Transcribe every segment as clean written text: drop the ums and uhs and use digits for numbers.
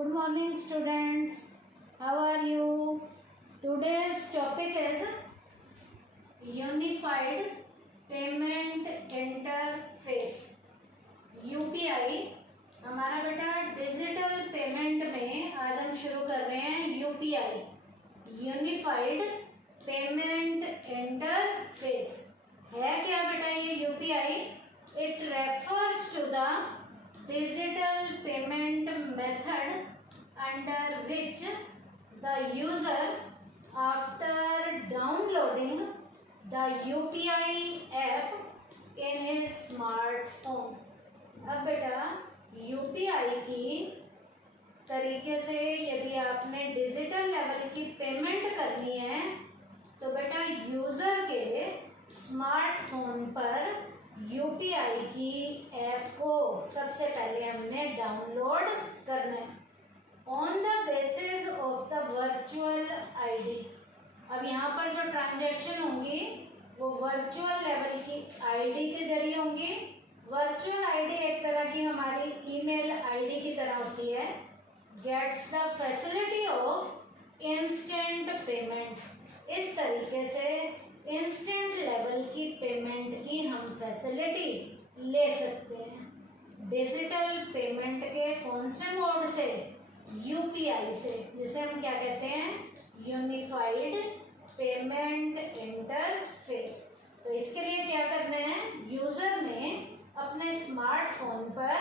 Good morning, students. How are you? Today's topic is Unified Payment Interface UPI. हमारा बेटा digital payment में आज हम शुरू कर रहे हैं यूपीआई, यूनिफाइड पेमेंट इंटरफेस। है क्या बेटा ये UPI? It refers to the digital payment method under which the user, after downloading the UPI app in his smartphone। अब बेटा यूपीआई की तरीके से यदि आपने डिजिटल लेवल की पेमेंट करनी है तो बेटा यूज़र के स्मार्टफोन पर यूपीआई की ऐप को सबसे पहले हमने डाउनलोड करना है on the basis of the virtual ID. अब यहाँ पर जो ट्रांजैक्शन होंगी वो वर्चुअल लेवल की आईडी के जरिए होंगी। वर्चुअल आईडी एक तरह की हमारी ईमेल आईडी की तरह होती है। Gets the facility of instant payment. इस तरीके से इंस्टेंट लेवल की पेमेंट की हम फैसिलिटी ले सकते हैं डिजिटल पेमेंट के कौन से मोड से? यूपीआई से, जिसे हम क्या कहते हैं? Unified payment interface. तो इसके लिए क्या करना है? यूज़र ने अपने स्मार्टफोन पर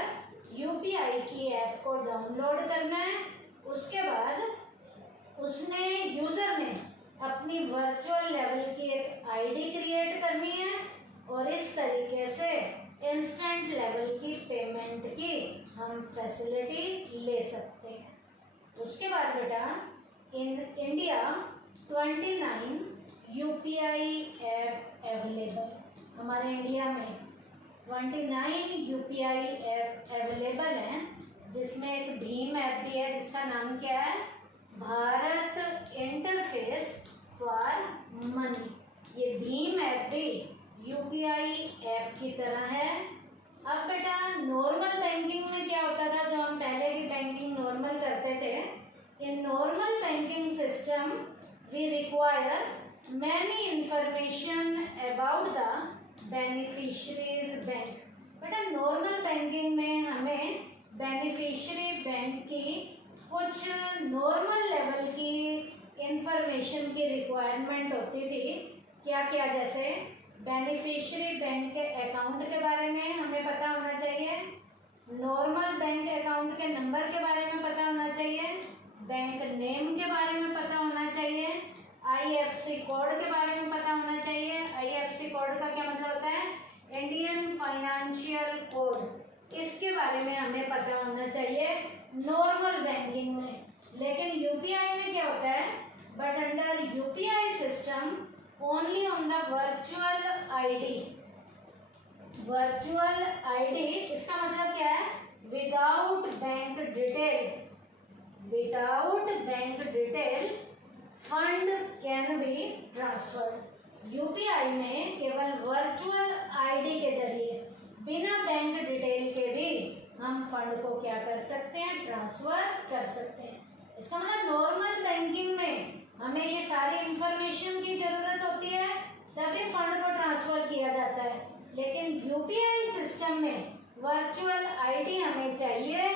यूपीआई की ऐप को डाउनलोड करना है। उसके बाद यूज़र ने अपनी वर्चुअल लेवल की एक आईडी क्रिएट करनी है और इस तरीके से इंस्टेंट लेवल की पेमेंट की हम फैसिलिटी ले सकते हैं। उसके बाद बेटा in India 29 UPI app available. हमारे इंडिया में 29 यूपीआई ऐप अवेलेबल हैं, जिसमें एक भीम ऐप भी है जिसका नाम क्या है? Bharat interface for money. ये भीम ऐप भी यूपीआई ऐप की तरह है। अब बेटा नॉर्मल बैंकिंग में क्या होता था? जो हम पहले की बैंकिंग नॉर्मल करते थे, in normal banking system we require many information about the beneficiary's bank. बेटा नॉर्मल बैंकिंग में हमें बेनिफिशरी बैंक की कुछ नॉर्मल लेवल की इंफॉर्मेशन की रिक्वायरमेंट होती थी। क्या क्या? जैसे बेनिफिशरी बैंक के अकाउंट के बारे में हमें पता होना चाहिए, नॉर्मल बैंक अकाउंट के नंबर के बारे में पता होना चाहिए, बैंक नेम के बारे में पता होना चाहिए, आईएफएससी कोड के बारे में पता होना चाहिए। आईएफएससी कोड का क्या मतलब होता है? Indian financial code. इसके बारे में हमें पता होना चाहिए नॉर्मल बैंकिंग में। लेकिन यूपीआई में क्या होता है? But under UPI system only on the virtual ID. Virtual ID इसका मतलब क्या है? Without bank detail. Without bank detail fund can be transferred. UPI में केवल वर्चुअल आईडी के जरिए बिना बैंक डिटेल के भी हम फंड को क्या कर सकते हैं? ट्रांसफर कर सकते हैं। इसका मतलब नॉर्मल बैंकिंग में हमें ये सारी इंफॉर्मेशन की ज़रूरत होती है, तभी फंड को ट्रांसफ़र किया जाता है। लेकिन यूपीआई सिस्टम में वर्चुअल आईडी हमें चाहिए,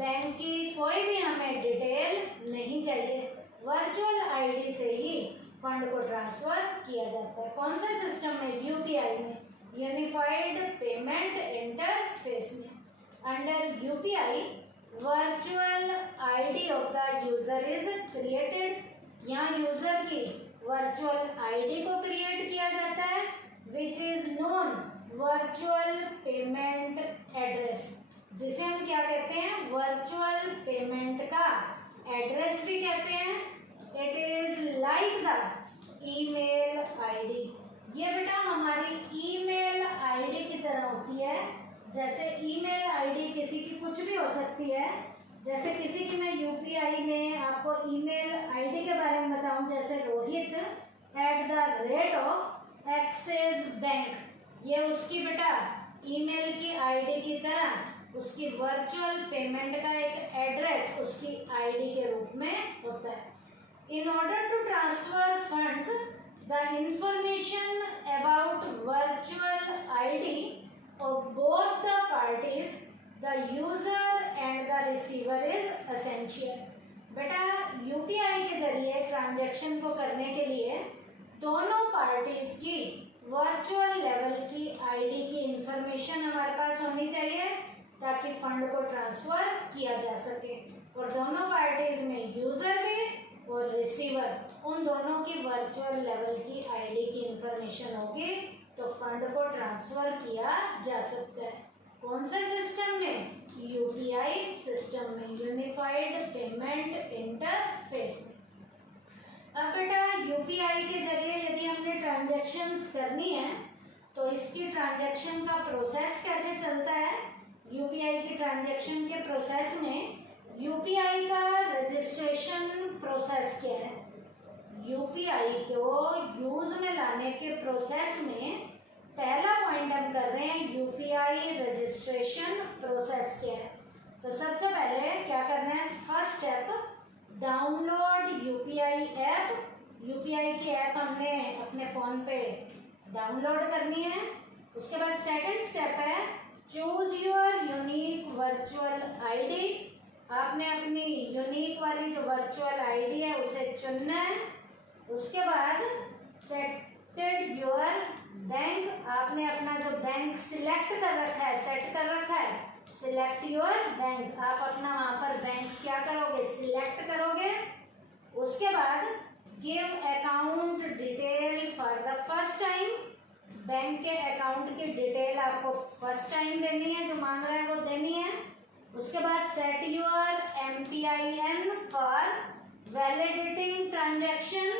बैंक की कोई भी हमें डिटेल नहीं चाहिए। वर्चुअल आईडी से ही फंड को ट्रांसफ़र किया जाता है। कौन से सिस्टम में? यूपीआई में, यूनिफाइड पेमेंट इंटरफेस में। Under UPI virtual ID of the user is created. यहाँ यूजर की वर्चुअल आईडी को क्रिएट किया जाता है, which is known virtual payment address, जिसे हम क्या कहते हैं? वर्चुअल पेमेंट का एड्रेस भी कहते हैं। It is like the email ID. ये बेटा हमारी ईमेल आईडी की तरह होती है। जैसे ईमेल आईडी किसी की कुछ भी हो सकती है। जैसे किसी की मैं यूपीआई में आपको ईमेल आईडी के बारे में बताऊं, जैसे rohit@एक्सिस बैंक, ये उसकी बेटा ईमेल की आईडी की तरह उसकी वर्चुअल पेमेंट का एक एड्रेस उसकी आईडी के रूप में होता है। In order to transfer funds the information about virtual ID of both the parties the user and the receiver is essential. बेटा यूपीआई के जरिए ट्रांजैक्शन को करने के लिए दोनों पार्टीज की वर्चुअल लेवल की आईडी की इंफॉर्मेशन हमारे पास होनी चाहिए ताकि फंड को ट्रांसफर किया जा सके, और दोनों पार्टीज में यूजर भी और रिसीवर उन दोनों की वर्चुअल लेवल की आईडी की इंफॉर्मेशन होगी तो फंड को ट्रांसफर किया जा सकता है। कौन से सिस्टम में? यूपीआई सिस्टम में, यूनिफाइड पेमेंट इंटरफेस में। अब बेटा यूपीआई के जरिए यदि हमने ट्रांजैक्शंस करनी है तो इसकी ट्रांजैक्शन का प्रोसेस कैसे चलता है? यूपीआई की ट्रांजैक्शन के प्रोसेस में यूपीआई का रजिस्ट्रेशन प्रोसेस क्या है? यूपीआई को यूज में लाने के प्रोसेस में पहला पॉइंट हम कर रहे हैं यूपीआई रजिस्ट्रेशन प्रोसेस क्या है। तो सबसे पहले क्या करना है? First step, download UPI app. UPI की ऐप हमने अपने फ़ोन पे डाउनलोड करनी है। उसके बाद सेकंड स्टेप है choose your unique virtual ID. आपने अपनी यूनिक वाली जो वर्चुअल आईडी है उसे चुनना है। उसके बाद सेटेड योर बैंक, आपने अपना जो बैंक सिलेक्ट कर रखा है, सेट कर रखा है, सिलेक्ट योर बैंक, आप अपना वहाँ पर बैंक क्या करोगे? सिलेक्ट करोगे। उसके बाद give account detail for the first time, bank के अकाउंट की डिटेल आपको फर्स्ट टाइम देनी है, जो मांग रहा है वो देनी है। उसके बाद set your MPIN for validating transaction,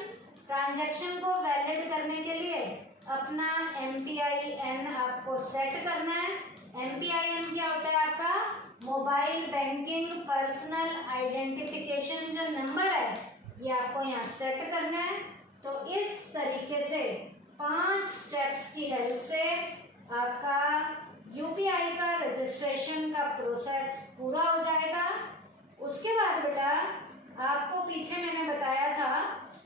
transaction को वैलिड करने के लिए अपना MPIN आपको सेट करना है। MPIN क्या होता है? आपका मोबाइल बैंकिंग पर्सनल आइडेंटिफिकेशन जो नंबर है ये आपको यहाँ सेट करना है। तो इस तरीके से 5 स्टेप्स की हेल्प से आपका यूपीआई का रजिस्ट्रेशन का प्रोसेस पूरा हो जाएगा। उसके बाद बेटा आपको पीछे मैंने बताया था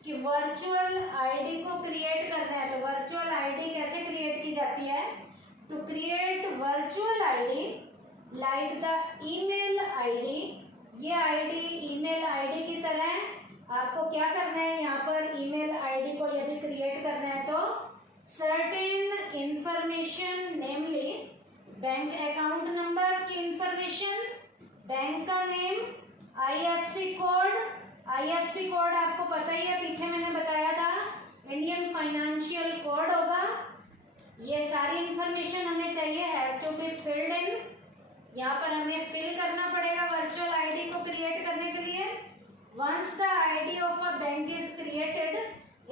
कि वर्चुअल आईडी को क्रिएट करना है। तो वर्चुअल आईडी कैसे क्रिएट की जाती है? To create virtual ID like the email ID, ये आईडी ईमेल आईडी की तरह है। आपको क्या करना है? यहाँ पर ईमेल आईडी को यदि क्रिएट करना है तो सर्टेन इंफॉर्मेशन, नेमली बैंक अकाउंट नंबर की इंफॉर्मेशन, बैंक का name, IFSC code, IFSC code आपको पता ही है, पीछे मैंने बताया था इंडियन फाइनेंशियल कोड होगा। ये सारी इंफॉर्मेशन हमें चाहिए, have to be filled in. यहाँ पर हमें फिल करना पड़ेगा वर्चुअल आईडी को क्रिएट करने के लिए। Once the ID of a bank is created,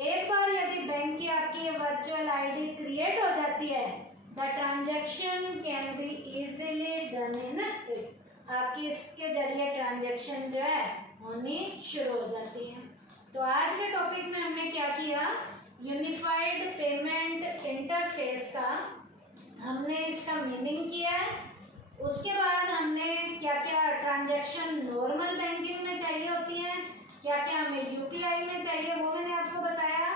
एक बार यदि बैंक की आपकी ये वर्चुअल आईडी क्रिएट हो जाती है, the transaction can be easily done in it, आपकी इसके जरिए ट्रांजैक्शन जो है होनी शुरू हो जाती है। तो आज के टॉपिक में हमने क्या किया? यूनिफाइड पेमेंट इंटरफेस का हमने इसका मीनिंग किया है। उसके बाद हमने क्या क्या ट्रांजैक्शन नॉर्मल बैंकिंग में चाहिए होती हैं, क्या क्या हमें यूपीआई में चाहिए वो मैंने आपको बताया।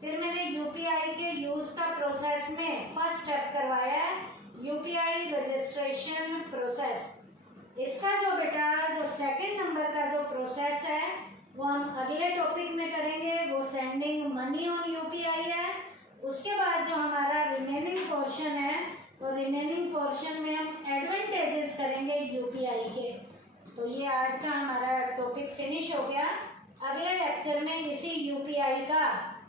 फिर मैंने यूपीआई के यूज का प्रोसेस में फर्स्ट स्टेप करवाया है यूपीआई रजिस्ट्रेशन प्रोसेस। इसका जो बेटा जो सेकंड नंबर का जो प्रोसेस है वो हम अगले टॉपिक में करेंगे, वो सेंडिंग मनी ऑन यूपीआई है। उसके बाद जो हमारा रिमेनिंग पोर्शन है वो रिमेनिंग पोर्शन में हम एडवांटेजेस करेंगे यूपीआई के। तो ये आज का हमारा टॉपिक फिनिश हो गया। अगले लेक्चर में इसी यूपीआई का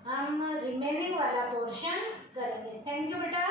हम रिमेनिंग वाला पोर्शन करेंगे। थैंक यू बेटा।